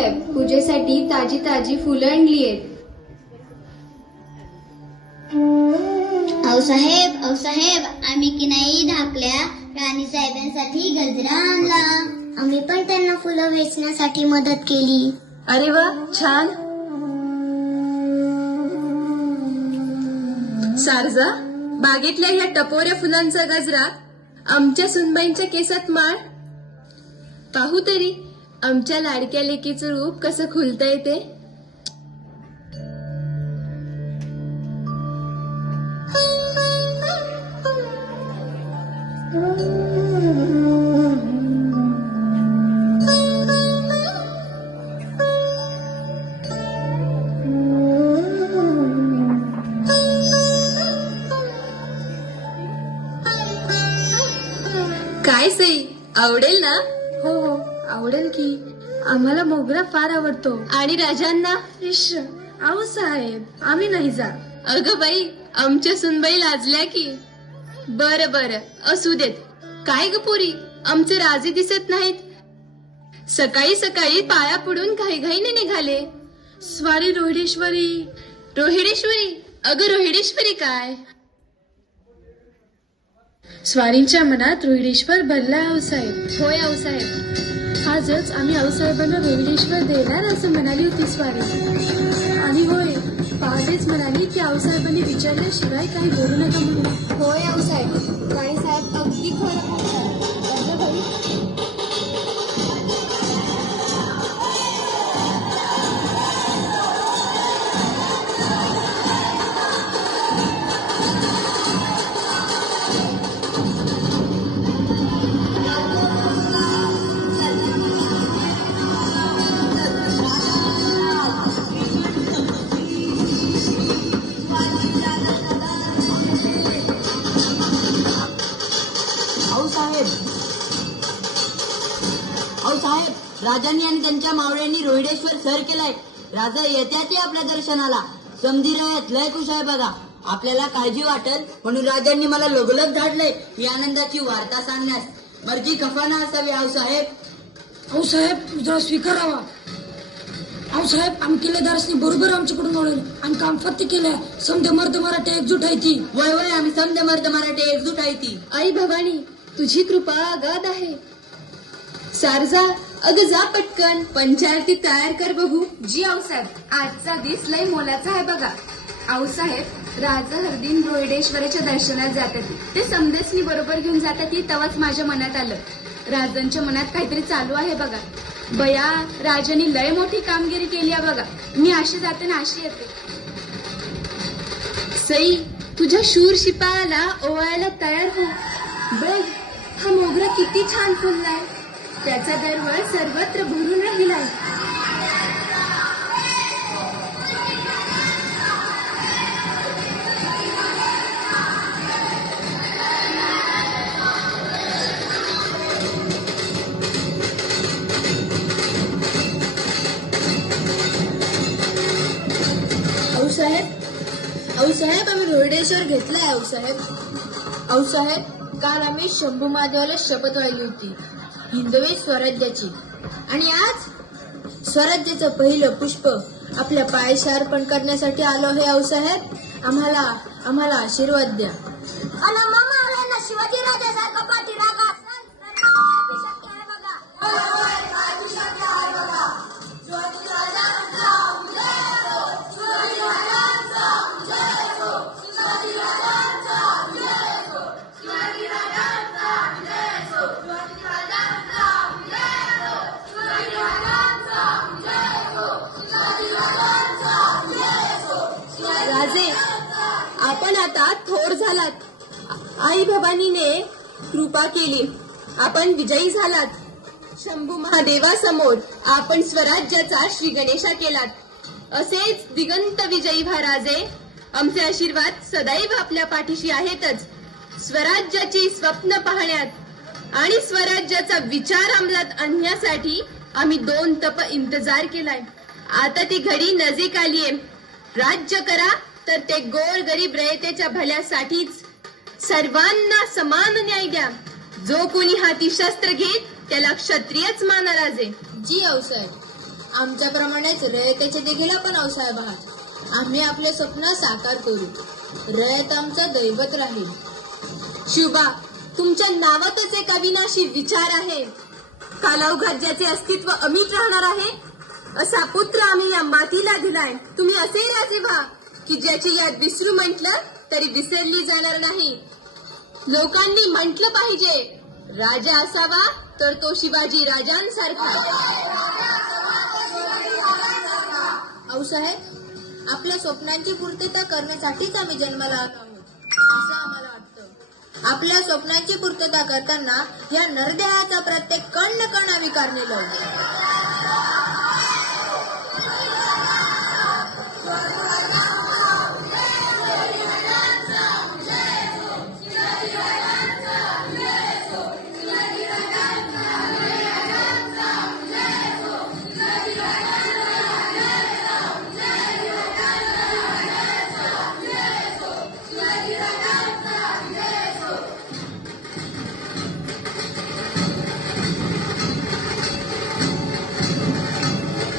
आऊसाहेब पूजेसाठी ताजी ताजी फुलं आणलीयेत. आऊसाहेब आऊसाहेब आम्ही की नाही धाकल्या राणी साहेबांसाठी गजरा आणला. आम्ही पण त्यांना फुलं वेचण्यासाठी मदत केली. अरे वा छान. सारजा बागेतल्या ह्या टपोऱ्या फुलांचा गजरा आमच्या सुनबाईंच्या केसात माळ. पाहू तरी. आमच्या लाडक्या लेकीचं रूप कसं खुलता येते काय सई आवडेल ना? आवडेल की आम्हाला मोगरा फार आवडतो. आणि राजांना? इश आऊसाहेब आम्ही नाही जा अगं बाई आमच्या सुनबाई लाजल्या की. बर बर असू देत. काय ग पुरी आमचे राजे दिसत नाहीत. सकाळी सकाळी पाया पडून घाईघाईने निघाले. स्वारी रोहिडेश्वरी रोहिडेश्वरी अगं रोहिडेश्वरी काय? स्वारींच्या मनात रोहिडेश्वर भरला आऊसाहेब होय आऊसाहेब आजच आम्ही आऊसाहेबांना रोहिडेश्वर देणार असं म्हणाली होती स्वारी. आणि होय पहाटेच म्हणाली की आऊसाहेबांनी विचारल्याशिवाय काही बोलू नका म्हणून. होय आऊसाहेब राणी साहेब अगदी खरं राजांनी आणि त्यांच्या मावळ्यांनी रोहिडेश्वर सर केलाय. राजा येत्या ते आपल्या दर्शनाला. समधी आहेत लय खुश आहे बघा. आपल्याला काळजी वाटल म्हणून राजांनी मला लगोलग धाडलंय ही आनंदाची वार्ता सांगण्यास. मर्जी कफाना असावी आऊसाहेब आऊसाहेब जरा स्वीकारावा आऊसाहेब आम्ही किल्लेदारासनी बरोबर आमच्याकडून ओळख आणि काम फत्ते केलंय. समजे मर्द मराठी एकजूट आहे ती. वय वय आम्ही समजे मर्द मराठी एकजूट आहे ती. आई भवानी तुझी कृपा अगाध आहे. सारजा अगं जा पटकन पंचायती तयार कर बघू. जी आऊसाहेब आजचा दिस लय मोलाचा आहे बघा. आऊसाहेब राजा हरदीन रोहिडेश्वराच्या दर्शनात जातात. ते समदेसनी बरोबर घेऊन जातात तेव्हाच माझ्या मनात आलं. राजांच्या मनात काहीतरी चालू आहे बघा. बया राजाने लय मोठी कामगिरी केली आहे बघा. मी अशी जाते ना अशी येते. सई तुझ्या शूर शिपायाला ओवायला तयार हो. बघ हा मोगरा किती छान फुललाय. त्याचा दरवळ सर्वत्र भरून राहिलाय साहेब आम्ही रोहिडेश्वर घेतलाय आऊसाहेब आऊसाहेब काल आम्ही शंभू महादेवाला शपथ वाहिली होती. हिंदवी स्वराज्याची. आणि आज स्वराज्याचं पहिलं पुष्प आपल्या पायाशी अर्पण करण्यासाठी आलो हे आऊसाहेब आम्हाला आम्हाला आशीर्वाद द्या. राजे आपण आता थोर झालात. आई भवानीने कृपा केली. आपण विजयी झालात. शंभू महादेवासमोर आपण स्वराज्याचा श्री गणेशा केलात. असेच दिगंत विजयी महाराजे आमचे आशीर्वाद सदैव आपल्या पाठीशी आहेतच. स्वराज्याची स्वप्न पाहण्यात आणि स्वराज्याचा विचार अंमलात आणण्यासाठी आम्ही दोन तप इंतजार केलाय. आता ती घडी नजीक आलीये. राज्य करा तर ते गोर गरीब रयतेच्या भल्यासाठीच सर्वांना समान न्याय द्या. जो कोणी हाती शस्त्र घेत त्याला क्षत्रियच माना राजे जी आऊसाहेब आमच्याप्रमाणेच रयतेचे देखील आपण आऊसाहेब आहात. आम्ही आपले स्वप्न साकार करू. रयत आमचं दैवत राहील. शुभा तुमच्या नावातच एक अविनाशी विचार आहे. कालावघात ज्याचे अस्तित्व अमिट राहणार आहे? असा पुत्र आम्ही या मातीला दिलाय. तुम्ही असे राजे व्हा. की ज्याची याद विसरू म्हटलं तरी विसरली जाणार नाही. लोकांनी म्हटलं पाहिजे राजा असावा तर तो शिवाजी राजांसारखा. आऊसाहेब आपल्या स्वप्नांची पूर्तता करण्यासाठीच आम्ही जन्माला आलो आहोत असं आम्हाला वाटतं. आपल्या स्वप्नांची पूर्तता करताना या नरदेहाचा प्रत्येक कण कण आम्ही कारणे